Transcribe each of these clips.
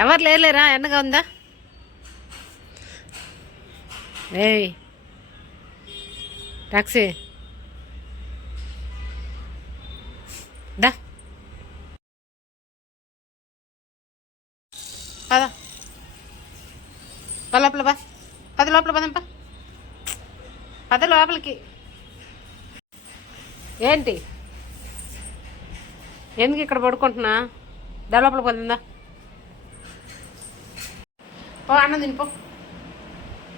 ఎవరు లేరా ఎండగా ఉందా? ఏయ్. టాక్సీ దా. పద. పద లోపల బా పద లోపల పదంప. పద లోపలికి. ఏంటి? ఎందుకు ఇక్కడ పడుకుంటున్నా? దా లోపల పోతుందా పో అన్నం తినిపో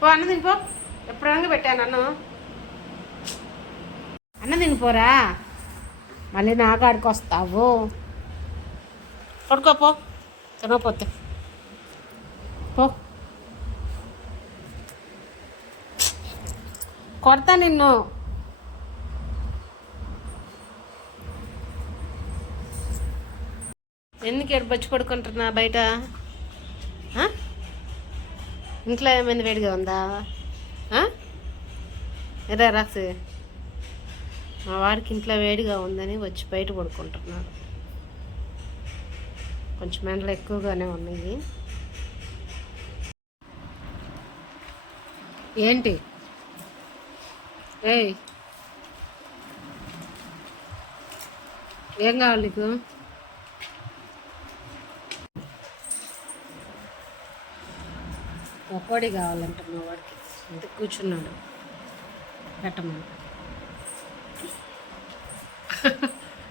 పో. అన్నం తినిపో ఎప్పుడైనా పెట్టాను అన్నం. అన్నం తినిపోరా మళ్ళీ నా కాడికి వస్తావు. పడుకోపో తినకపోతే. పో. కొడతా నిన్ను. ఎందుకు ఎక్కడ బచ్చి పడుకుంటున్నా బయట? ఇంట్లో ఏమైంది వేడిగా ఉందా? ఎరా రాక్సి మా వాడికి ఇంట్లో వేడిగా ఉందని వచ్చి బయట పడుకుంటున్నాడు. కొంచెం ఎండలు ఎక్కువగానే ఉన్నాయి. ఏంటి? ఏయ్. ఏం కావాలి నీకు? పకోడీ కావాలంట మా వాడికి ఇంత కూర్చున్నాడు. పెట్టమని.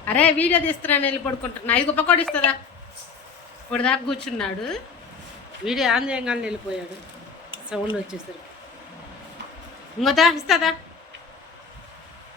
అరే వీడియో తీస్తున్నాను వెళ్ళి పడుకుంటున్నా. ఐదు పకోడీ ఇస్తుందా? ఇప్పుడు దాకా కూర్చున్నాడు. వీడియో ఆన్ చేయగానే వెళ్ళిపోయాడు. సౌండ్ వచ్చేసరికి. ఇంకోదా ఇస్తుందా?